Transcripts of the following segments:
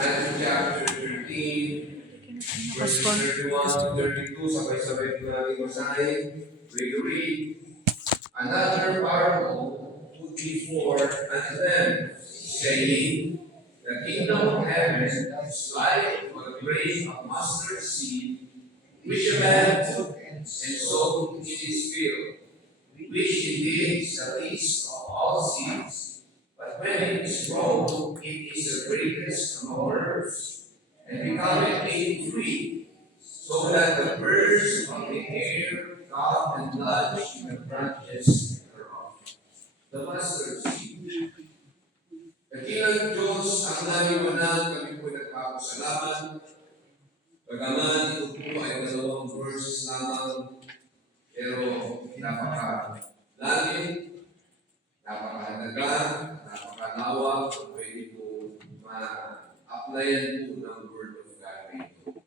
Matthew chapter 13, verses 31 to 32, sabay-sabay ko natin basahin. We read, another parable put before unto them, saying, the kingdom of heaven is like a grain of mustard seed, which a man took and sowed in his field, which indeed is the least of all seeds. But when it is grown, it is the greatest among herbs, and becometh a tree, so that the birds of the air come and lodge in the branches thereof. The mustard seed. Dakilang Diyos, ang naming manang kami po nagpapasalamat. Bagaman ito po ay 2 verses lamang, pero napaka-langit, napaka-halaga, napaka-lawak, pwede po ma-applyan po ng Word of God rito.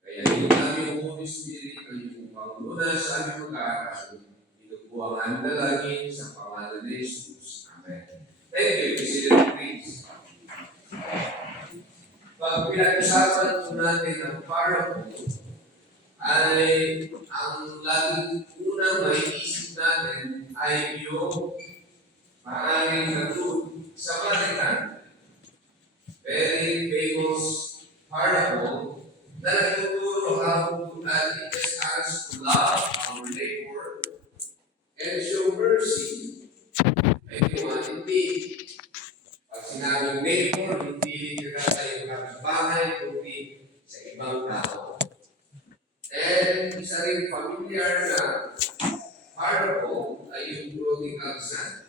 Kaya yung aming Holy Spirit ang yung panguna sa aming mag-aaral. Ito po ang aming dalangin sa pangalan ni Jesus. Amen. Thank you, President Chris. Pag pinag-usapan po natin ang parable, ay ang laging unang maiisip natin ay yung maaaring nagtut sa Vatican. Very famous parable na nagtuturo how to teach us to love our neighbor and show mercy. Ayun, hindi. Pag sinabing neighbor, hindi sa iyong kapitbahay, kundi sa ibang tao. And isa rin familiar na parable ay yung prodigal son.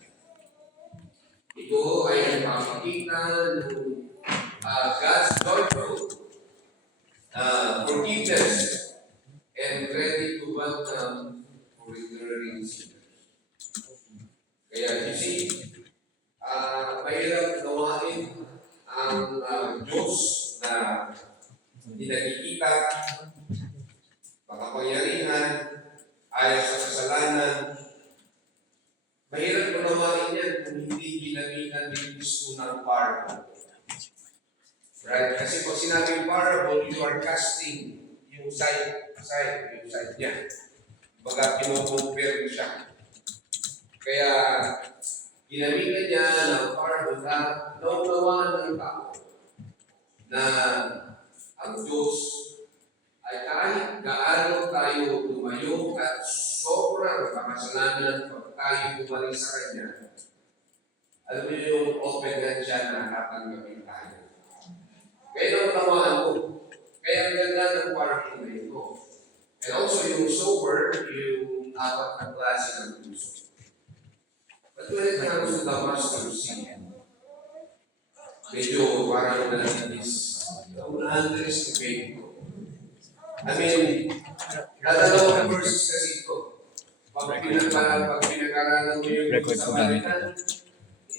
Ito ay nagpapakita ng God's joyful forgiveness and ready to welcome for returning sinners. Kaya you see, mahirap gawain ang Diyos na hindi nakikita, makapangyarihan, ayaw sa kasalanan. Mahirap gawain yan kung hindi ginamitan ni Kristo ng parable. Right? Kasi pag sinabing parable, you are casting yung side niya. Baga pinocompare siya. Kaya ginamitan niya ng parable na naunawaan ng tao na ang Diyos ay kahit gaano tayo tumayo at sobrang makasalanan pag tayo bumalik sa Kanya, alam niyo yung open hand siya na tatanggapin tayo. Kaya naunawaan ko. Kaya ang ganda ng parable na ito. And also yung sober, yung apat na klase ng puso. But when it comes to the mustard seed, medyo parang underestimate ko. I mean, dadalawang verses kasi ito. Pag pinag-aralan mo yung sa Vatican,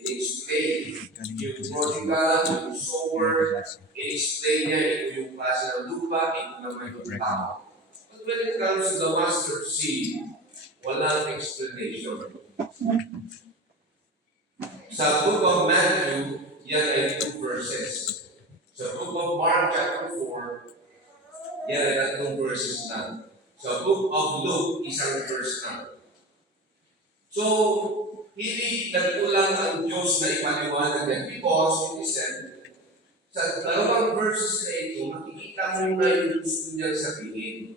i-explain yung prodigal, yung sower, i-explain niya yung klase ng lupa, ito naman yung tao. But when it comes to the mustard seed, walang explanation. Sa book of Matthew, yan ay 2 verses. Sa book of Mark chapter 4, yan ay 3 verses lang. Sa book of Luke, isang verse lang. So, hindi nagkulang ang Diyos na ipaliwanag yan because, it is said, sa 2 verses na ito, makikita mo na yung gusto niyang sabihin.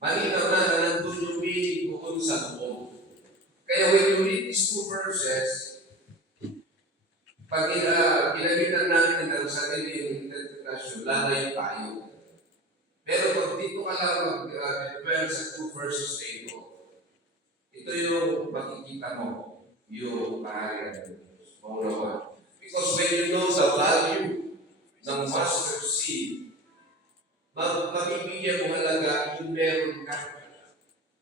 Malinaw na nandun yung meaning bukod sa loob. Kaya when you read these 2 verses, pag ginamitan natin ng sarili yung interpretasyon, lalayo tayo. Pero pag dito ka lang mag-refer sa 2 verses na ito yung makikita mo, yung kaharian ng because when you know the value ng mustard seed, mabibigyan mo halaga yung meron ka.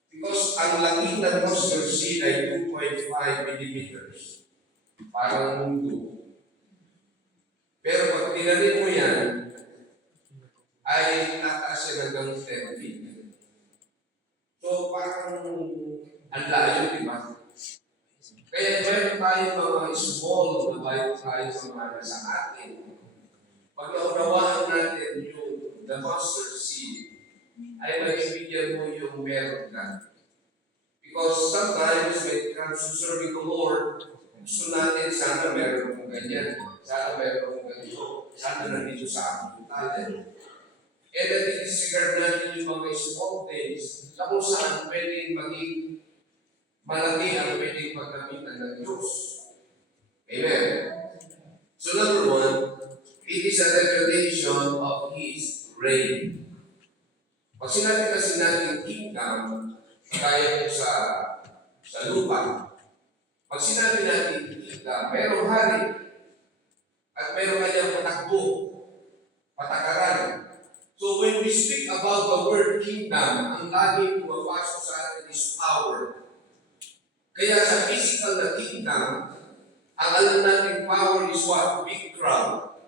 Because ang laki ng mustard seed ay 2.5 millimeters. Parang mundo. Pero pag tinanim mo yan, ay nataas siya hanggang 10 feet. So parang ang layo, di ba? Kaya meron tayo mga small na bayo tayo sa mga sa atin. pag naunawaan natin yung the mustard seed, ay magbibigyan mo yung meron ka. Because sometimes when it comes to serving the Lord, gusto natin, sana meron akong ganyan, sana meron akong ganito, sana nandito sa akin yung talent. And then i-disregard natin yung mga small things na kung saan pwedeng maging malaki ang pwedeng paggamitan ng Diyos. Amen. So number one, it is a revelation of His reign. Pag sinabi kasi natin kingdom, kaya po sa lupa. Pag sinabi natin kingdom, merong hari at merong kanyang patakbo, patakaran. So when we speak about the word kingdom, ang laging pumapasok sa atin is power. Kaya sa physical na kingdom, ang alam natin power is what? Big crowd.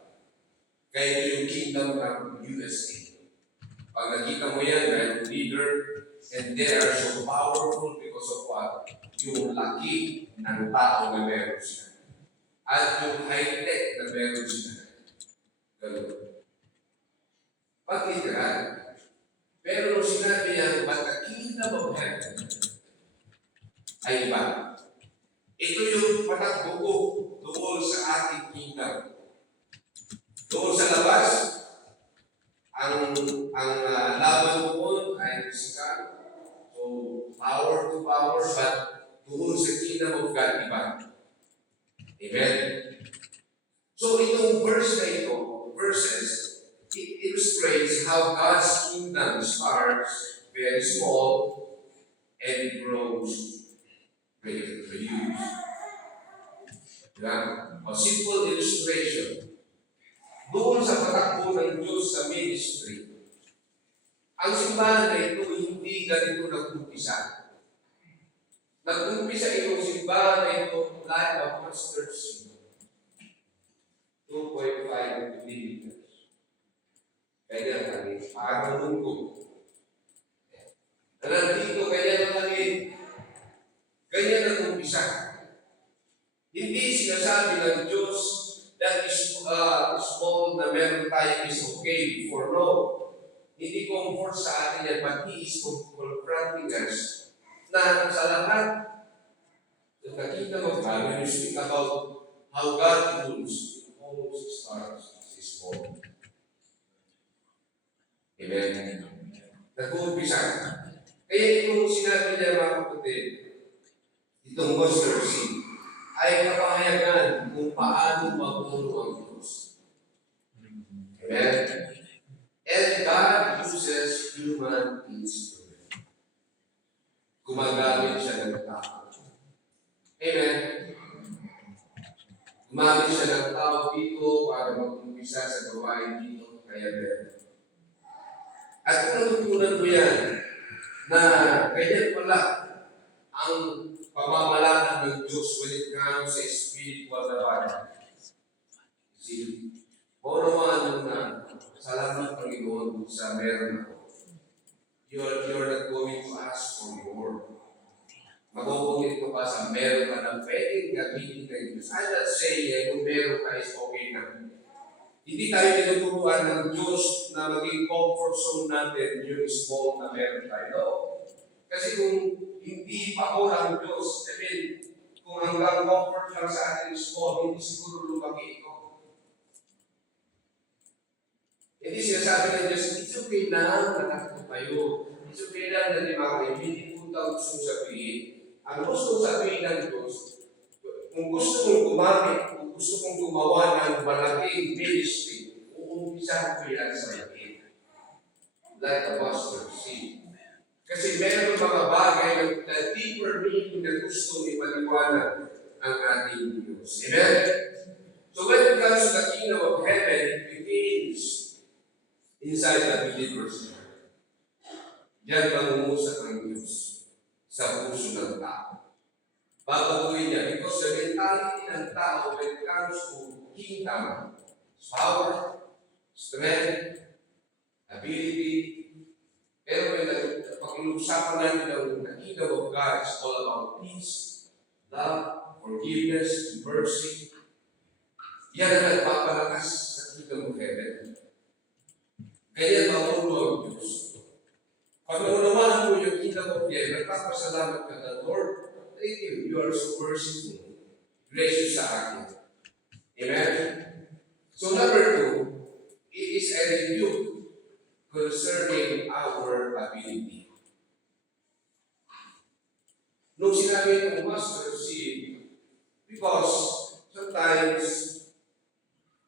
Kaya ito yung kingdom ng USA. Pag nakita mo yan, may leader, and they are so powerful because of what? Yung laki ng tao na meron sila. At yung high-tech na meron sila. Ganun. Pag-literal. Pero nung sinabi niya, but the kingdom of heaven ay iba. Ito yung patakbo ko doon sa ating kingdom. Doon sa labas, ang laban doon ay physical. So, power to power, but doon sa kingdom of God, iba. Amen? So, itong verses, it illustrates how God's kingdom starts very small and grows very huge. Yeah? A simple illustration. Doon sa patakbo ng Diyos sa ministry, ang simbahan na ito hindi ganito nag-umpisa. Nag-umpisa itong simbahan na ito like a mustard seed. 2.5 millimeters. Kaya ang langit, parang munggo. Na nandito, kaya ang langit. Ganyan ang umpisa. Hindi sinasabi ng Diyos that is small na meron tayo is okay before. No. Hindi comfort sa atin yan, but He is confronting us na sa lahat ng nakita mo ba, when you speak about how God rules, it always starts as small. Amen. Nag-uumpisa. Kaya itong sinabi niya mga kapatid, itong mustard seed, ay kapahayagan kung paano mabuno ang Diyos. Amen. And God uses human instrument. Gumagamit siya ng tao. Amen. Gumamit siya ng tao dito para mag-umpisa sa gawain dito kaya meron. At kung natutunan mo yan, na ganyan pala ang pamamalakad ng Diyos when it comes sa spiritual na bagay. See, o naman na salamat Panginoon sa meron ako. You're not going to ask for more. Magugungit ko pa sa meron ka na pwedeng gamitin ng Diyos. I'm not saying kung meron ka is okay na. Hindi tayo tinuturuan ng Diyos na maging comfort zone natin yung small na meron tayo. No? Kasi kung hindi pa ako ng Diyos, I mean, kung hanggang comfort lang sa atin small, hindi siguro lumaki ito. Hindi sinasabi ng Diyos, it's okay lang na nakito kayo. It's okay lang na di ba kayo, hindi po daw gusto sabihin. Ang gusto sabihin ng Diyos, kung gusto mong gumamit, kung gusto mong gumawa ng malaking ministry, uumpisahan ko yan sa laki. Like a mustard seed. Kasi meron mga bagay na deeper meaning na gusto ipaliwanag ang ating Diyos. Amen? So when it comes to the kingdom of heaven, it begins inside the believer's heart. Diyan mangungusap ang Diyos sa puso ng tao. Babaguhin niya because the mentality ng tao when it comes to kingdom, power, strength, ability. Pero pag inuusapan natin ng the kingdom of God is all about peace, love, forgiveness, mercy. Yan ang nagpapalakas sa kingdom of heaven. Kaya pamuno ang Diyos. Pag naunawahan mo yung kingdom of God, nagpapasalamat ka na, Lord, thank you. You are so merciful. Gracious sa akin. Amen? So number 2, it is a review concerning our ability. Nung sinabi ng master because sometimes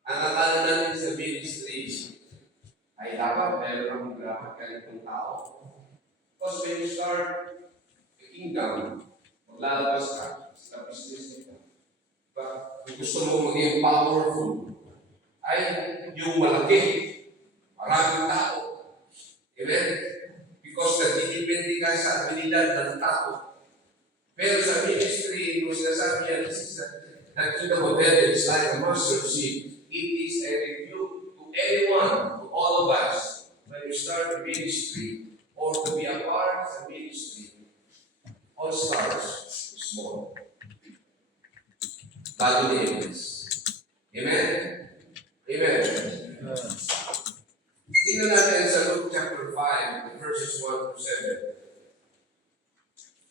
ang akala natin sa ministry ay dapat meron ang dapat ganitong tao. Because when you start the kingdom, maglalabas ka sa business nito. Kung gusto mo maging powerful, ay yung malaki, maraming tao. Amen? Because nagdidepende ka sa abilidad ng tao. Pero sa ministry, kung sinasabi niya, that kingdom of heaven is like a mustard seed. It is a rebuke to anyone, to all of us, when you start a ministry or to be a part of the ministry. All starts small. God is. Amen? Amen. Tingnan natin sa Luke chapter 5, verses 1 to 7.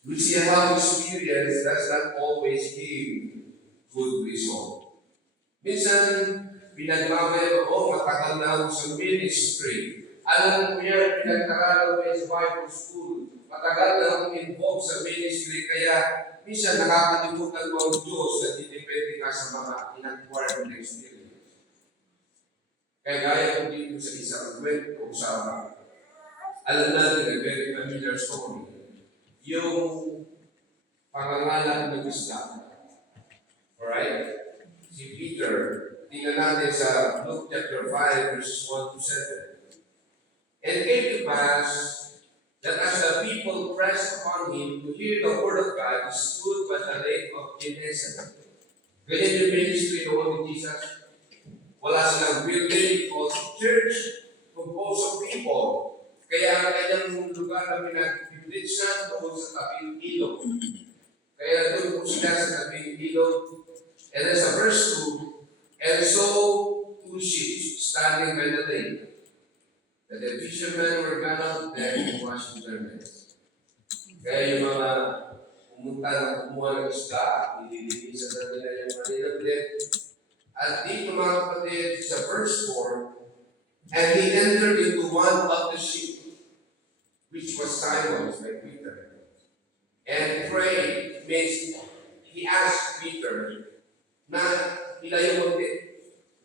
We see how experience does not always give good result. Minsan, pinagmamay ako, matagal na ako sa ministry. Alam ko yan, pinagkaralan ko sa Bible school. Matagal na akong involved sa ministry, kaya minsan nakakalimutan ko ang Diyos na dinipende ka sa mga in-acquired experience. Kaya gaya ko dito sa isang kwento sa alam natin a very familiar story. Yung pangangalan ng isda. Alright? Si Peter, tingnan natin sa Luke chapter 5, verses 1 to 7. And it came to pass that as the people pressed upon him to hear the word of God, he stood by the lake of Gennesaret. Ganyan yung ministry noon ni Jesus. Wala silang building o church composed of people. Kaya ang kanyang lugar na pinag-blitsan doon sa tabing ilog. Kaya doon po sila sa tabing ilog. And then sa verse 2, and so 2 ships standing by the lake. That the fishermen were gone out there to wash their nets. Kaya yung mga pumunta na kumuha ng isda, ililinisan na nila yung kanilang net. At dito mga kapatid, sa verse 4, and he entered into one of the ships, which was Simon's by Peter, and prayed, means he asked Peter, na ilayo mo din.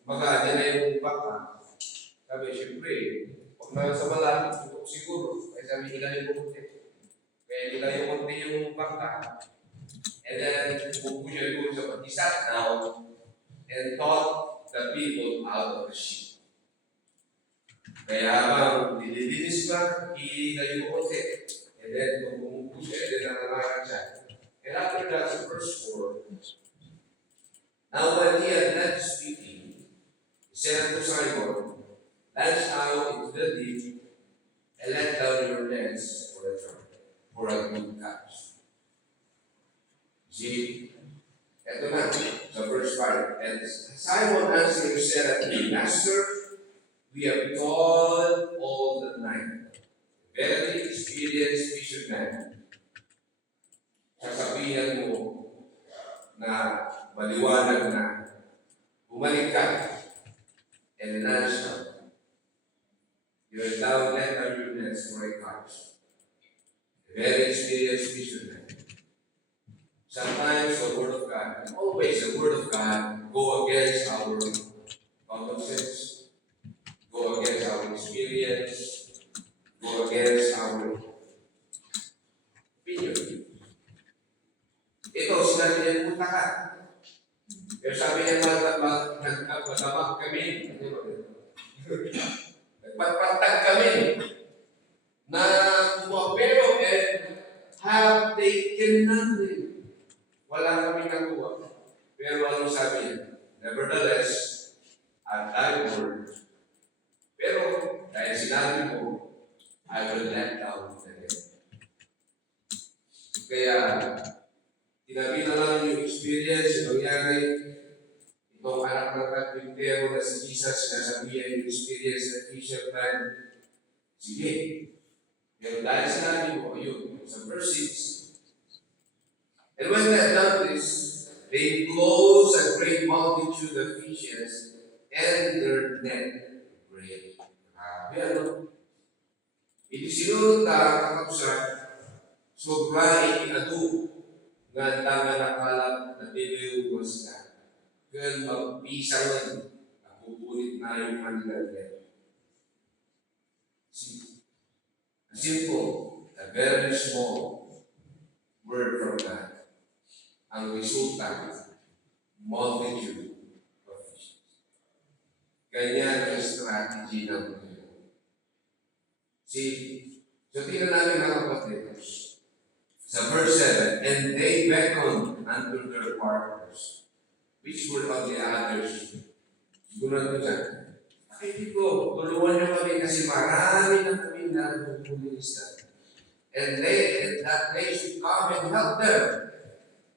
Baga, yan na yung baka. Sabi, siyempre, huwag na sa malapit, siguro. Kaya sabi, ilayo mo din. Kaya ilayo mo din yung baka. And then, buko niya doon sa he sat down and taught the people out of the sheep. Kaya habang nililinis ba, ilayo mo din. And then, kung bumuko siya, and then nangangaran siya. And after that, sa verse 4, now when he had done speaking, he said unto Simon, launch out into the deep, and let down your nets for a good catch. See, ito na, sa verse 5. And Simon answered and said unto him, Master, we have toiled all the night, very experienced fisherman. Sasabihan mo na maliwanag na bumalik ka and launch out. You are down let down your nets for a catch. A very experienced fisherman. Sometimes the word of God, and always the word of God, go against our common sense, go against our experience, go against our opinion. Ito, sinabi niya, punta ka. Pero sabi niya, nagpatawag kami. Nagpatpatag kami na kumapero and have taken nothing. Wala kami nakuha. Pero ano sabi niya? Nevertheless, at thy word. Pero, dahil sinabi mo, I will let down the net. Kaya, tinabi na lang yung experience, yung nangyari, Itong anak ng carpintero na si Jesus, sinasabihan yung experience ng fisherman. Sige. Pero dahil sinabi mo, ayun, sa verse 6. And when they had done this, they closed a great multitude of fishes, and their net break. Grabe, ano? Iti sinunod na kakapsa, sobra itinado nga tanga nakalap na diliwas na. Kaya magpisangan, napupunit na yung kanilang net. A simple, a very small word from God. Ang resulta, multitude of fishes. Ganyan ang strategy ng Panginoon. So tingnan natin mga kapatid. Sa verse 7, and they beckoned unto their partners, which were of the others. Siguro ko dyan. Ay, dito, tulungan niyo kami kasi marami na kami na bumulista. And that they should come and help them.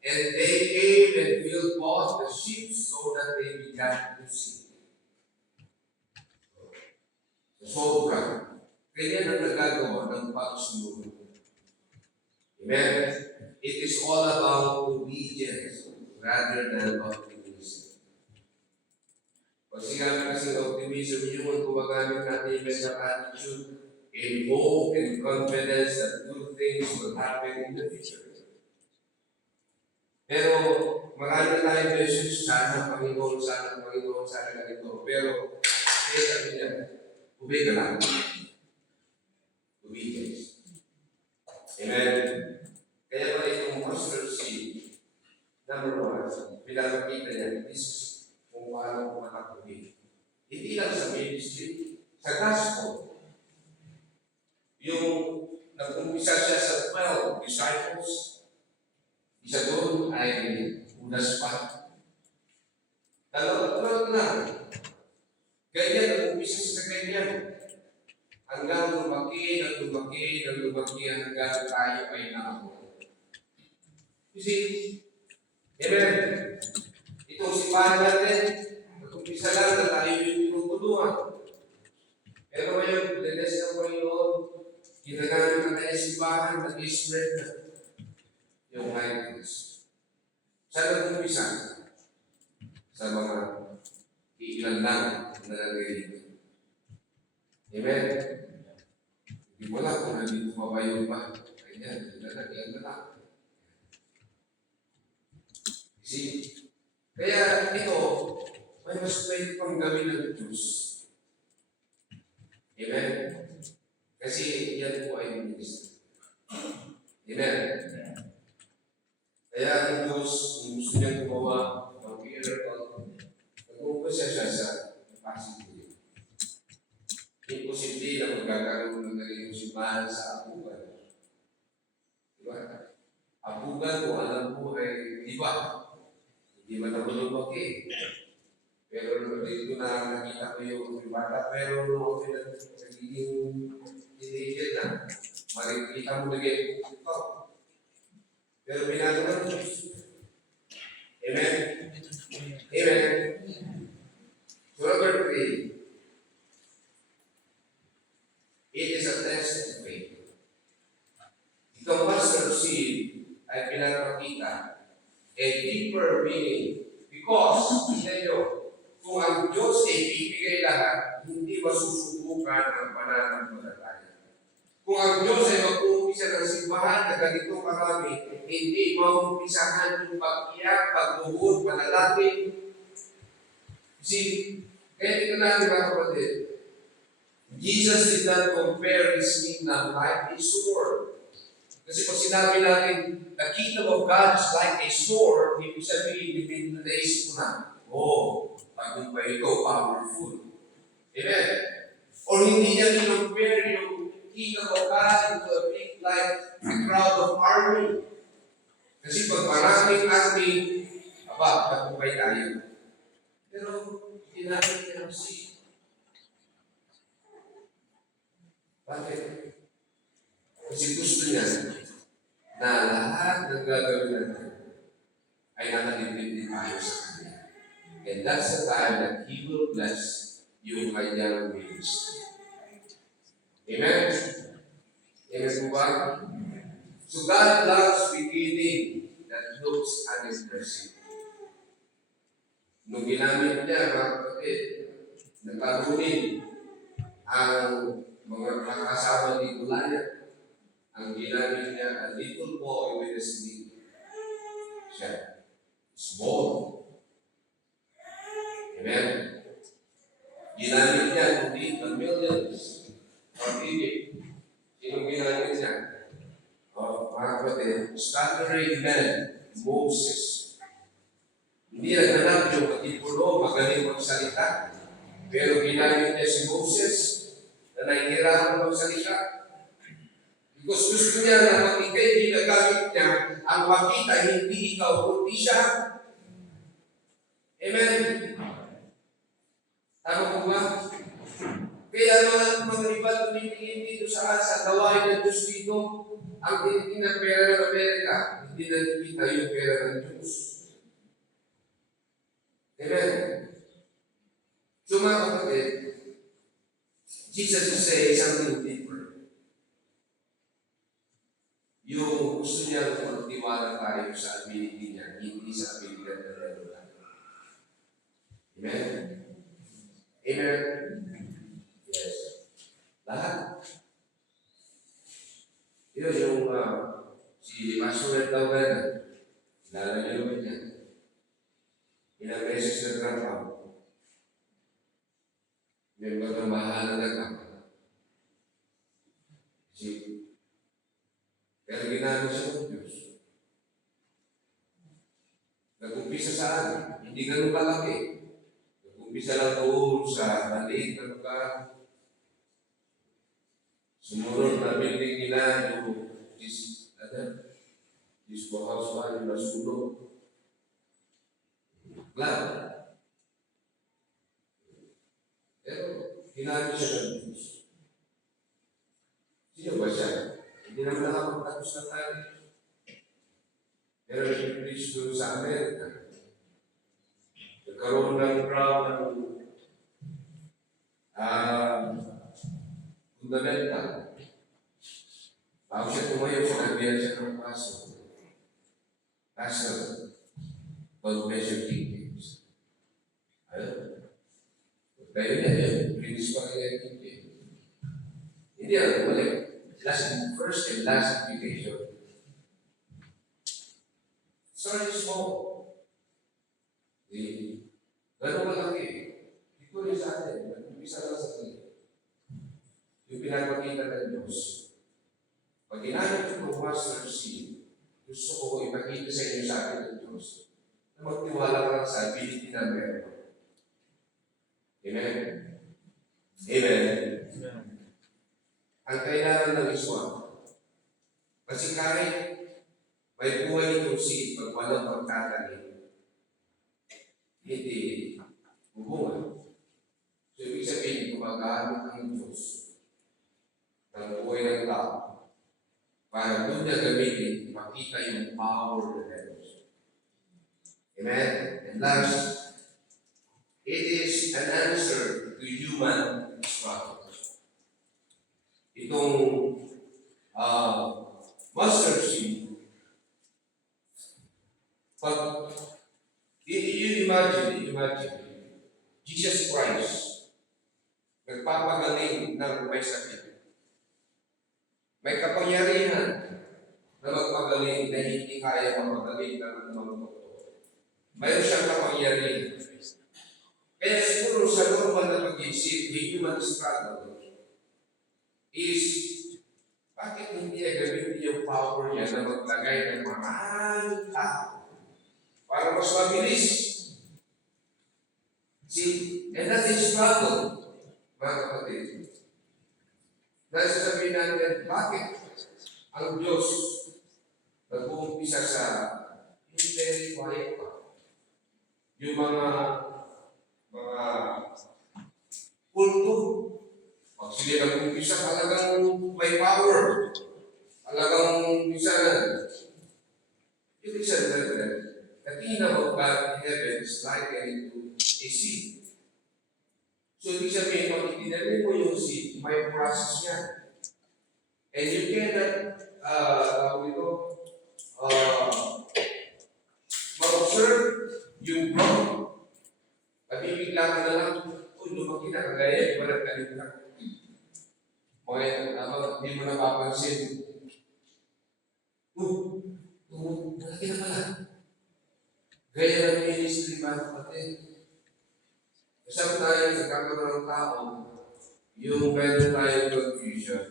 And they came and filled both the ships so that they began to sink. Sobra. Kaya na nagagawa ng pagsunod. Amen? It is all about obedience rather than optimism. Pag sinabi kasi optimism, yun kung magamit natin yung mental attitude in hope and confidence that good things will happen in the future. Pero marami na tayong message, sana Panginoon, sana ganito. Pero, sabi niya, ubay ka lang. Obedience. Amen? Kaya pala itong mustard seed, number 1, pinapakita niya, is kung paano makakubig. Hindi lang sa ministry, sa gospel. Yung nag-umpisa siya sa 12 disciples, isa doon ay unas pa. Dalawang na. Ganyan, nag-umpisa siya sa ganyan. Hanggang lumaki, hanggang tayo ay nakako. You see? Amen. Itong simbahan natin, nag-umpisa lang na tayo yung tinutulungan. Pero ngayon, linis ng Panginoon, ginagamit na tayo simbahan, nag-spread na yung kindness. Saan nag-umpisa? Sa mga iilan lang na nag-iilan. Amen? Hindi mo lang kung nandito mabayo pa. Ganyan, nag-iilan na lang. See? Kaya ito, may mas pwede pang gawin ng Diyos. Amen? Kasi yan po ay ministry. Amen? Kaya ang Diyos, kung gusto niya gumawa ng miracle, nag-umpisa siya sa capacity. Imposible na magkakaroon ng ganitong simbahan sa Abugan. Diba? Abugan, kung alam mo, ay iba. Hindi man ako lumaki. Pero dito na nakita ko yung bata, pero nung ako nagiging teenager na, makikita mo naging ito. Pero pinagawa ng Diyos. Amen? Amen? So number 3, it is a test of faith. Itong mustard seed ay pinapakita a deeper meaning because, tignan nyo, kung ang Diyos ay bibigay lahat, hindi masusubukan ang pananampalataya. Kung ang Diyos ay mag-uumpisa ng simbahan na ganito karami, hindi maumpisahan yung pag-iyak, pagluhod, panalangin. See, kaya ito natin mga kapatid, Jesus did not compare his kingdom like a sword. Kasi pag sinabi natin, the kingdom of God is like a sword, ibig sabihin, naisip ko na, pag pa ito, powerful. Amen? Or hindi niya compare yung kingdom of God into a big, like a crowd of army. Kasi pag maraming army, tagumpay tayo. Pero, hindi natin pinapsi. Bakit? Kasi gusto niya na lahat ng gagawin natin ay nakadipindi tayo sa Kanya. And that's the time that He will bless yung kanyang ministry. Amen? Amen po ba? So God loves beginning that looks unimpressive. Nung ginamit niya, mga kapatid, nagtagunin ang mga kasama ni Goliath, ang ginamit niya, a little boy with a sling. Siya, small. Amen? Ginamit niya, hindi the millions of Egypt. Sinong ginamit niya? Mga kapatid, staggering man, Moses. Hindi naghanap yung katipulo, magaling magsalita. Pero ginamit niya si Moses na nahihirapan magsalita. Because gusto niya na makikay, ginagamit niya ang makita, hindi ikaw, kundi siya. Amen? Tama po ba? Kaya mga iba tumitingin dito sa gawain ng Diyos dito, ang tinitingin ng pera ng Amerika, hindi na nakikita yung pera ng Diyos. Amen? So mga kapatid, Jesus is saying something different. Yung gusto niya magtiwala tayo sa ability niya, hindi sa ability ng Lord. Amen? Amen? Yes. Lahat. Yun yung si Pastor daw gana. Lala niyo naman yan. Ilang beses na trabaho. May mga mahal na kapal. Pero ginagawa siya ng Diyos. Nag-umpisa saan? Hindi ganun kalaki. Nag-umpisa lang doon sa maliit na lugar. Sumunod na building nila yung disco house pa yung nasunog. Claro. Pero ginagawa siya ng Diyos. Sino ba siya? Hindi naman nakapagtapos na tayo. Pero i-preach doon sa Amerika. Nagkaroon ng crowd ng fundamental. Bago siya tumayo, sinabihan siya ng pastor. Pastor, God bless your kingdoms. Ayun. Kaya yun, finish pa kaya yung kingdom. Hindi alam, wala. First and last application. Start small. Ganun malaki. Ito rin sa atin. Nag-umpisa lang sa atin. Yung pinapakita ng Diyos. Pag ginamit ko ng master seed, gusto ko ipakita sa inyo sa akin ng Diyos na magtiwala ka lang sa ability na meron. Amen? Amen? Ang kailangan ng iswa. Kasi kahit may buhay itong seed pag walang pagtatanim, hindi bubunga. So, ibig sabihin, gumagamit ang Diyos ng buhay ng tao para doon niya gamitin, makita yung power ng Diyos. Amen? And last, it is an answer to human struggles. Itong mustard seed, pag you imagine, Jesus Christ, nagpapagaling ng may sakit. May kapangyarihan na magpagaling na hindi kaya magpagaling ng mga doktor. Mayroon siyang kapangyarihan. Kaya siguro sa normal na pag-iisip, the human struggle is bakit hindi niya gamitin yung power niya na maglagay ng maraming tao para mas mabilis? See, and that is struggle, mga kapatid. Dahil sasabihin natin, bakit ang Diyos nag-uumpisa sa yung very quiet pa? Yung mga kulto, pag sila nag-uumpisa, talagang may power. Talagang umpisa. Ibig sabihin, the kingdom of God in heaven is likened to a seed. So, ibig sabihin, pag itinanim mo yung seed, may process yan. And you cannot, tawag ito, ma-observe yung growth. At bibigla ka na lang, uy, lumaki na, kagaya, di ba nagtanim ka? Hindi mo napapansin. Malaki na pala. Gaya ng ministry, mga kapatid. Isang tayo, nagkakaroon ng tao, yung meron tayong confusion.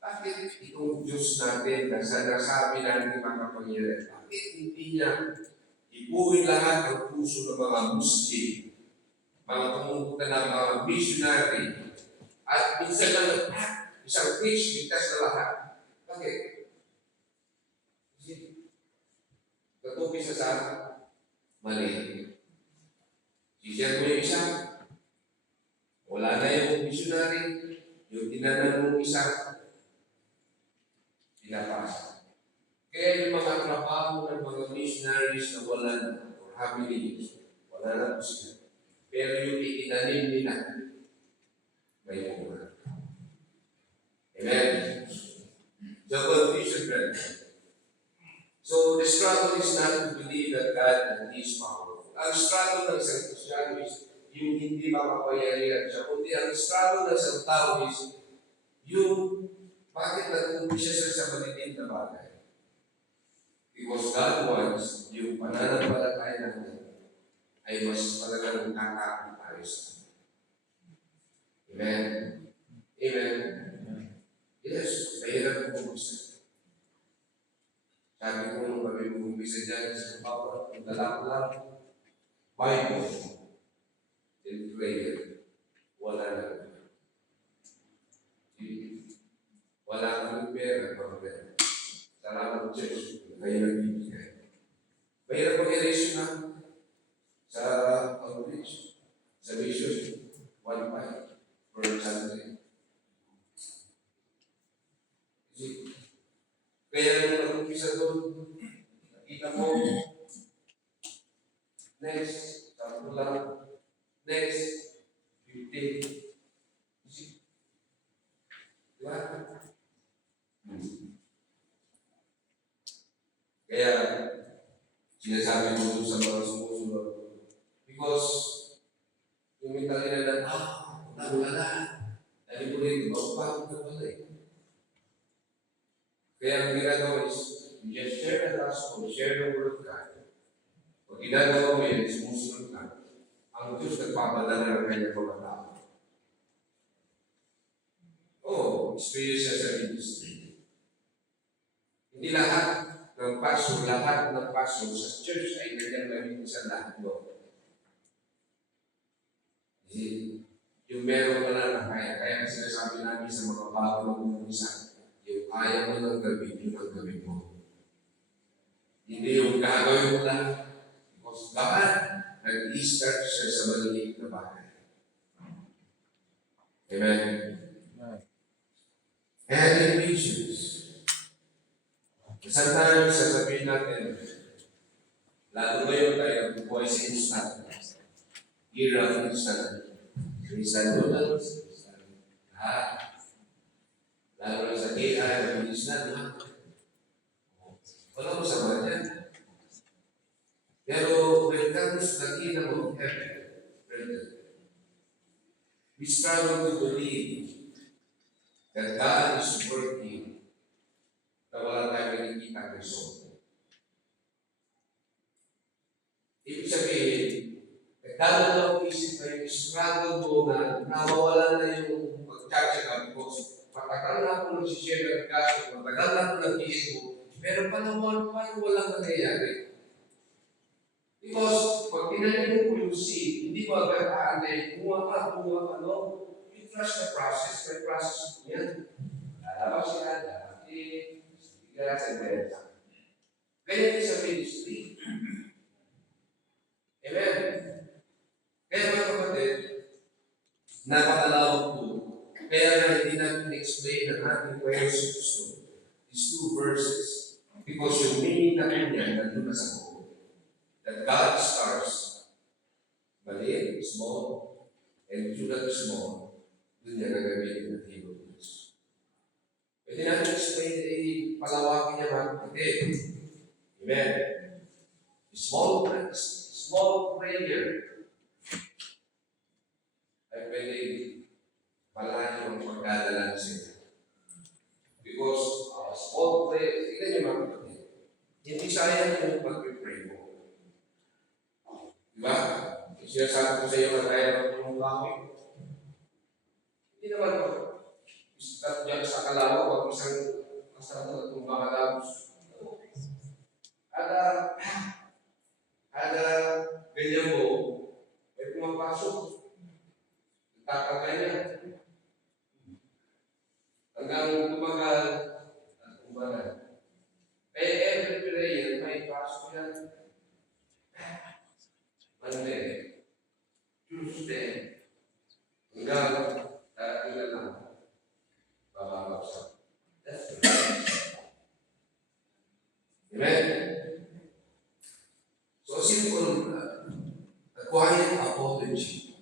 Bakit itong Diyos natin na nasabi natin makapangyarihan? Bakit hindi niya ipuhin lahat ng puso ng mga Muslim, mga pumupunta ng mga missionary, at minsan lang, isang preach, ligtas na lahat. Bakit? Katupis sa mali. Sisyan mo yung isa, wala na yung missionary, yung tinanan mong isa, pinapasa. Kaya yung mga trabaho ng mga missionaries na wala na, or families, wala na po sila. Pero yung itinanim nila, may bunga. Amen? The confusion, friends. So the struggle is not to believe that God is powerful. Ang struggle ng isang Kristyano is yung hindi makapangyarihan siya. Kundi ang struggle ng isang tao is yung bakit nag-umpisa siya sa maliit na bagay. Because God wants yung pananampalataya natin ay mas talagang kakapit tayo sa Kanya. Amen? Amen? Yes, mahirap kung umpisa. Sabi ko nung kami umpisa dyan sa Papa, ang dala ko lang, Bible and prayer. Wala na. Wala kami pera, pera. Salamat Diyos. Kayo nagbibigay. Mahirap mag-erase na sa outreach, sa mission, 1.5 per Sunday. Kaya nung nag-umpisa doon, nakita mo, next, sabi lang, next, 15. Diba? Kaya, sinasabi mo doon sa mga sumusunod, because, yung mental nila na, wala. Dali mo rin, mapapagod na pala eh. Kaya ang ginagawa is, you just share the gospel, share the word of God. Pag ginagawa mo yan, sumusunod ka, ang Diyos nagpapadala ng kanyang mga tao. Experience sa ministry. Hindi lahat ng pastor sa church ay kanyang gamitin sa lahat doon. Yung meron ka na kaya sinasabi namin sa mga bago ng umisa, yung ayaw mo ng gawin, yun ang gawin mo. Hindi yung gagawin mo lang. Because God nag-i-start siya sa maliliit na bagay. Amen? And in visions, sometimes sasabihin natin, lalo ngayon tayo, voice instant, gear of instant, instant noodles, lalo na sa AI, mabilis na, wala ko sama niyan. Pero when it comes to the kingdom of heaven, we struggle to believe that God is working na wala tayo nakikita ng result. Ibig sabihin, nagdala na ang isip na yung struggle mo na nawawala na yung pag-check-up because matagal na ako nagsishare ng kaso, matagal na ako nag-iisip mo, pero paano walang nangyayari? Because pag tinanin mo yung seed, hindi mo agad aanay, bunga ka, no? You trust the process, may process mo yan. Lalabas sila, lalaki, stigas, and benta. Kaya din sa ministry. Amen? Kaya mga kapatid, napakalawag po. Kaya na hindi natin explain ang ating Panginoon si Kristo. These two verses. Because yung meaning na kanya, nandun na sa buo. That God starts, mali small, and through that small, doon niya gagamitin ang Hebrews. Pwede natin explain palawakin niya ba? Okay. Amen. Small prayer ay pwede palahin ang pagdadala siya. Because small prayer, tignan niyo mga kapatid, hindi sayang yung pag-pray mo. Diba? Sinasabi ko sa iyo na tayo ng kahoy. Hindi naman po. Start dyan sa kalawa, pag isang kasama na itong makalabos. Ada ganyan mo, may pumapasok. Tatagay niya. Hanggang tumagal at kumbaga. Kaya every prayer, may pasok yan. Monday, Tuesday, hanggang darating na lang, bababagsak. That's the prayer. Amen? So simple, a quiet apology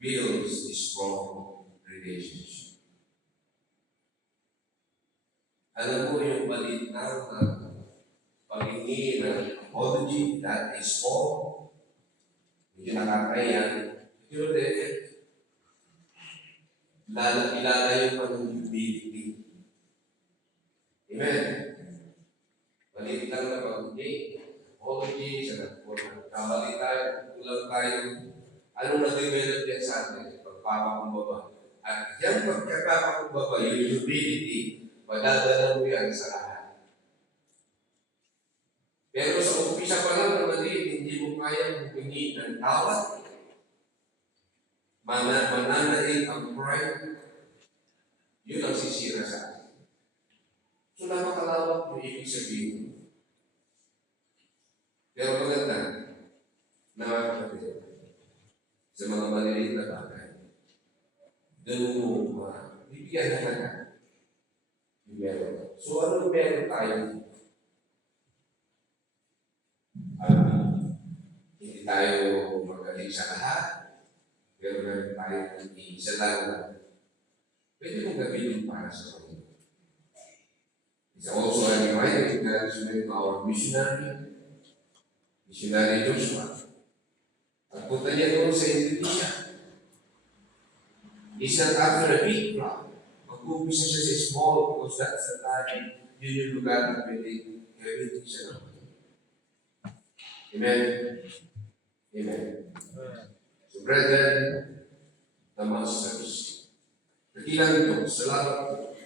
builds a strong relationship. Alam mo yung balit na paghingi ng apology, that is all. Hindi nakakaya. Pero ilalayo pa ng humility. Amen? Balit lang na paghingi. Apology, sa nagpunan. Kamali tayo, kulang tayo. Anong na-develop yan sa atin? Pagpapakumbaba. At yung pagkakapakumbaba, yung humility, madadala mo yan sa lahat. Pero sa umpisa pa lang naman hindi mo kaya humingi ng tawad. Mananail ang pride. Yun ang sisira sa atin. So napakalawak yung ibig sabihin. Pero maganda na sa mga maliliit na bagay, doon mo bibigyan na lang yung meron. So ano meron tayo? Hindi tayo magaling sa lahat, pero meron tayo ng isa lang na pwede mong gawin para sa Panginoon. It's also a reminder encouragement to our missionary Joshua. At punta niya doon sa Indonesia. It's not after a big crowd. Mag-umpisa siya sa small because that's the time yun yung lugar na pwede gawin siya naman. Amen? Amen. So, brethren, the masters, nakilang ito, salamat po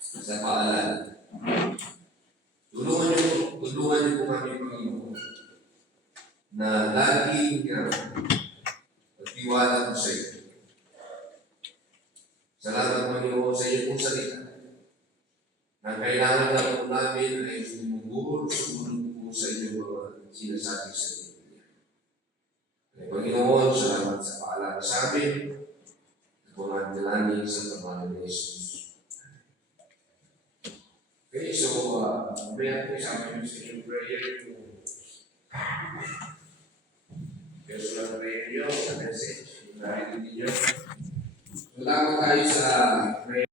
sa paalala. Tulungan niyo po kami, Panginoon, na laging magtiwala ko sa iyo. Salamat, Panginoon, sa iyo pong salita. Na kailangan lang po namin ay sumunod po sa iyo mga sinasabi sa iyo. Panginoon, salamat sa paalala sa amin. Ito ang ating sa pangalan ni Jesus. Okay, so, may ako isama yung sa prayer yung personal prayer nyo, sa message, yung narinig ninyo. Salamat tayo sa prayer.